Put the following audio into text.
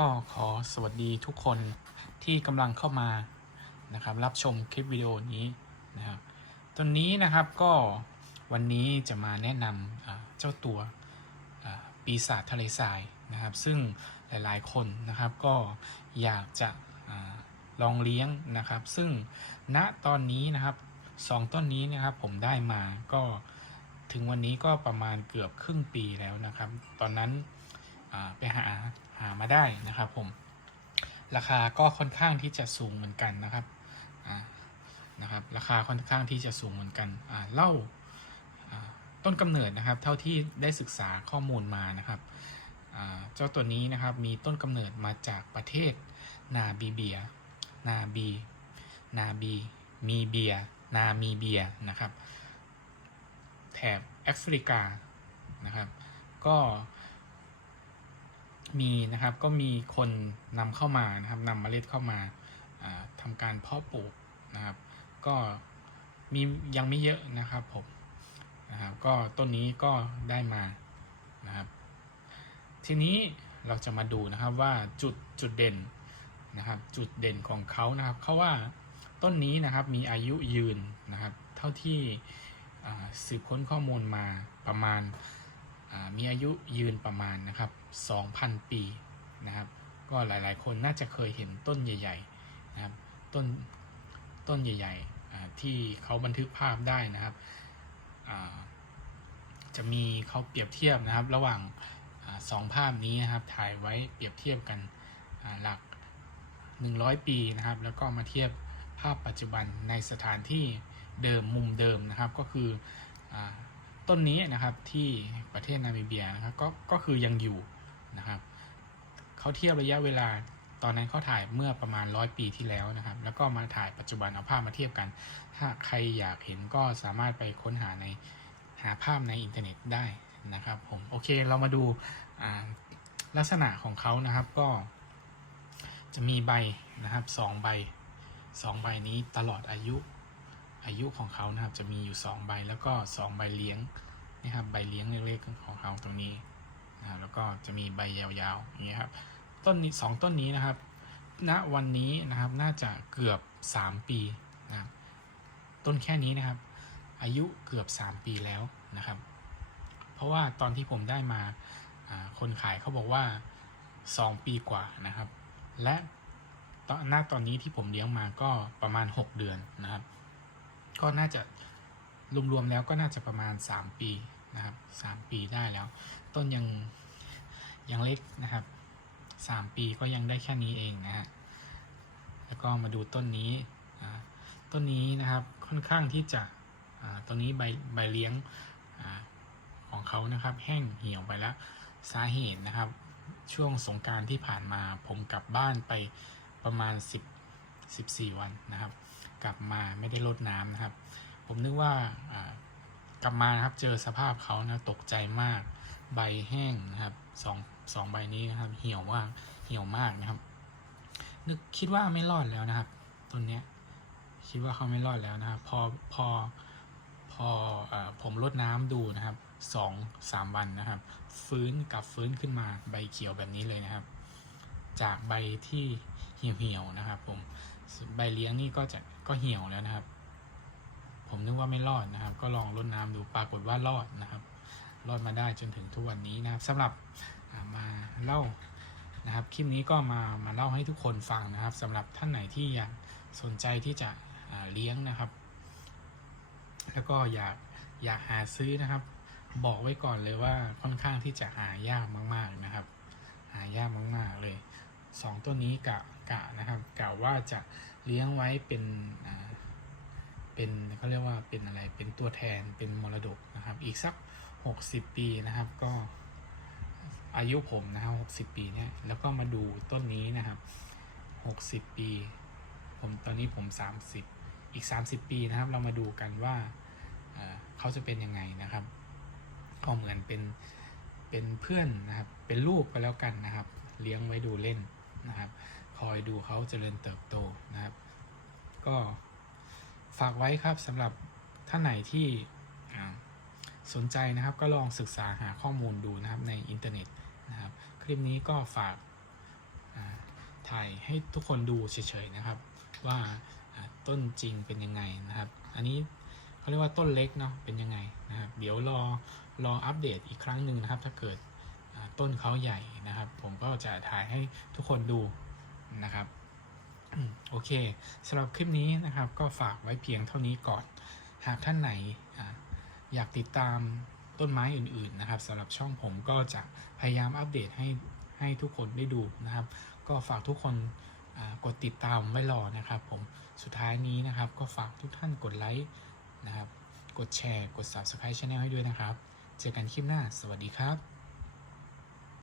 ก็ขอสวัสดีทุกคนที่กำลังเข้ามานะครับรับชมคลิปวิดีโอนี้นะครับตัวนี้นะครับก็วันนี้จะมาแนะนำเจ้าตัวปีศาจทะเลทรายนะครับ ซึ่งหลายๆคนนะครับก็อยากจะอาลองเลี้ยงนะครับ ซึ่งณตอนนี้นะครับสองต้นนี้นะครับผมได้มาก็ถึงวันนี้ก็ประมาณเกือบครึ่งปีแล้วนะครับ ตอนนั้น ไปหาหามาได้นะครับผม ราคาก็ค่อนข้างที่จะสูงเหมือนกันนะครับนะครับ ราคาค่อนข้างที่จะสูงเหมือนกันเล่าต้นกำเนิดนะครับ เท่าที่ได้ศึกษาข้อมูลมานะครับเจ้าตัวนี้นะครับมีต้นกำเนิดมาจากประเทศนาบีเบีย นาบี นาบี มีเบีย นามีเบียนะครับ แถบแอฟริกานะครับ ก็ มีนะครับก็มีคนนำเข้ามานะครับนำเมล็ดเข้ามาอ่าทำการเพาะปลูกนะครับ ก็มียังไม่เยอะนะครับผมนะครับก็ต้นนี้ก็ได้มานะครับ ทีนี้เราจะมาดูนะครับว่าจุดจุดเด่นนะครับ จุดเด่นของเขานะครับเขาว่าต้นนี้นะครับมีอายุยืนนะครับ เท่าที่สืบค้นข้อมูลมาประมาณ มีอายุยืนประมาณนะครับ 2,000 ปีนะครับ ก็หลายๆ คนน่าจะเคยเห็นต้นใหญ่ๆนะครับต้นต้นใหญ่ๆที่เขาบันทึกภาพได้นะครับจะมีเขาเปรียบเทียบนะครับ ระหว่างอสองภาพนี้นะครับถ่ายไว้เปรียบเทียบกันหลัก 100 ปีนะครับ แล้วก็มาเทียบภาพปัจจุบันในสถานที่เดิมมุมเดิมนะครับก็คือ ต้นนี้นะครับที่ประเทศนามิเบียนะครับก็ก็คือยังอยู่นะครับเขาเทียบระยะเวลาตอนนั้นเขาถ่ายเมื่อประมาณร้อยปีที่แล้วนะครับ แล้วก็มาถ่ายปัจจุบันเอาภาพมาเทียบกัน ถ้าใครอยากเห็นก็สามารถไปค้นหาในหาภาพในอินเทอร์เน็ตได้นะครับผมโอเคเรามาดูลักษณะของเขานะครับก็จะมีใบนะครับสองใบสองใบนี้ตลอดอายุ อายุของเขานะครับจะมีอยู่สองใบแล้วก็สองใบเลี้ยงนะครับใบเลี้ยงเล็กๆของเขาตรงนี้นะแล้วก็จะมีใบยาวๆอย่างเงี้ยครับต้นนี้สองต้นนี้นะครับ ณวันนี้นะครับน่าจะเกือบสามปีนะครับต้นแค่นี้นะครับ อายุเกือบสามปีแล้วนะครับ เพราะว่าตอนที่ผมได้มาคนขายเขาบอกว่าสองปีกว่านะครับ และตอนหน้าตอนนี้ที่ผมเลี้ยงมาก็ประมาณ 6 เดือนนะครับ ก็น่าจะรวมๆแล้วก็น่าจะประมาณ 3 ปีนะครับ3ปีได้แล้ว ต้นยังยังเล็กนะครับ 3 ปีก็ยังได้แค่นี้เองนะฮะแล้วก็มาดูต้นนี้ต้นนี้นะครับค่อนข้างที่จะต้นนี้ใบใบเลี้ยงอของเขานะครับแห้งเหี่ยวไปแล้วสาเหตุนะครับ ช่วงสงการที่ผ่านมาผมกลับบ้านไปประมาณ 10 14 วันนะครับ กลับมาไม่ได้รดน้ำนะครับ ผมนึกว่ากลับมานะครับเจอสภาพเขานะตกใจมาก ใบแห้งนะครับสองสองใบนี้นะครับ เหี่ยวมากเหี่ยวมากนะครับ นึกคิดว่าไม่รอดแล้วนะครับต้นเนี้ยคิดว่าเขาไม่รอดแล้วนะครับ พอพอพออผมรดน้ำดูนะครับสองสามวันนะครับ ฟื้นกลับฟื้นขึ้นมาใบเขียวแบบนี้เลยนะครับ จากใบที่เหี่ยวๆนะครับ ผมใบเลี้ยงนี่ก็จะ ก็เหี่ยวแล้วนะครับ ผมนึกว่าไม่รอดนะครับ ก็ลองรดน้ำดูปรากฏว่ารอดนะครับ รอดมาได้จนถึงทุกวันนี้นะครับสำหรับมาเล่านะครับคลิปนี้ก็มามาเล่าให้ทุกคนฟังนะครับสำหรับท่านไหนที่อยากสนใจที่จะเลี้ยงนะครับ แล้วก็อยากอยากหาซื้อนะครับ บอกไว้ก่อนเลยว่าค่อนข้างที่จะหายากมาก ๆนะครับ หายากมาก ๆเลยสองต้นนี้กะกะนะครับกะว่าจะ เลี้ยงไว้เป็นเป็นเขาเรียกว่าเป็นอะไรเป็นตัวแทนเป็นมรดกนะครับ อีกสัก 60 ปีนะครับ ก็อายุผมนะครับ60 ปีเนี่ยแล้วก็มาดูต้นนี้นะครับ 60 ปี ผมตอนนี้ผม 30 อีก 30 ปีนะครับ เรามาดูกันว่าเขาจะเป็นยังไงนะครับก็เหมือนเป็นเป็นเพื่อนนะครับ เป็นลูกไปแล้วกันนะครับ เลี้ยงไว้ดูเล่นนะครับ อยดูเขาเจริญเติบโตนะครับ ก็ฝากไว้ครับสำหรับท่านไหนที่สนใจนะครับก็ลองศึกษาหาข้อมูลดูนะครับในอินเทอร์เน็ตนะครับ คลิปนี้ก็ฝากถ่ายให้ทุกคนดูเฉยๆนะครับ ว่าต้นจริงเป็นยังไงนะครับ อันนี้เขาเรียกว่าต้นเล็กเนาะเป็นยังไงนะครับ เดี๋ยวรอรออัปเดตอีกครั้งหนึ่งนะครับ ถ้าเกิดต้นเขาใหญ่นะครับ ผมก็จะถ่ายให้ทุกคนดู นะครับโอเคสำหรับคลิปนี้นะครับ ก็ฝากไว้เพียงเท่านี้ก่อน หากท่านไหนอยากติดตามต้นไม้อื่นๆนะครับสำหรับช่องผมก็จะพยายามอัปเดตให้ให้ทุกคนได้ดูนะครับ ก็ฝากทุกคนกดติดตามไว้รอนะครับ ผมสุดท้ายนี้นะครับ ก็ฝากทุกท่านกดไลค์นะครับ กดแชร์ กด Subscribe Channel ให้ด้วยนะครับ เจอกันคลิปหน้า สวัสดีครับ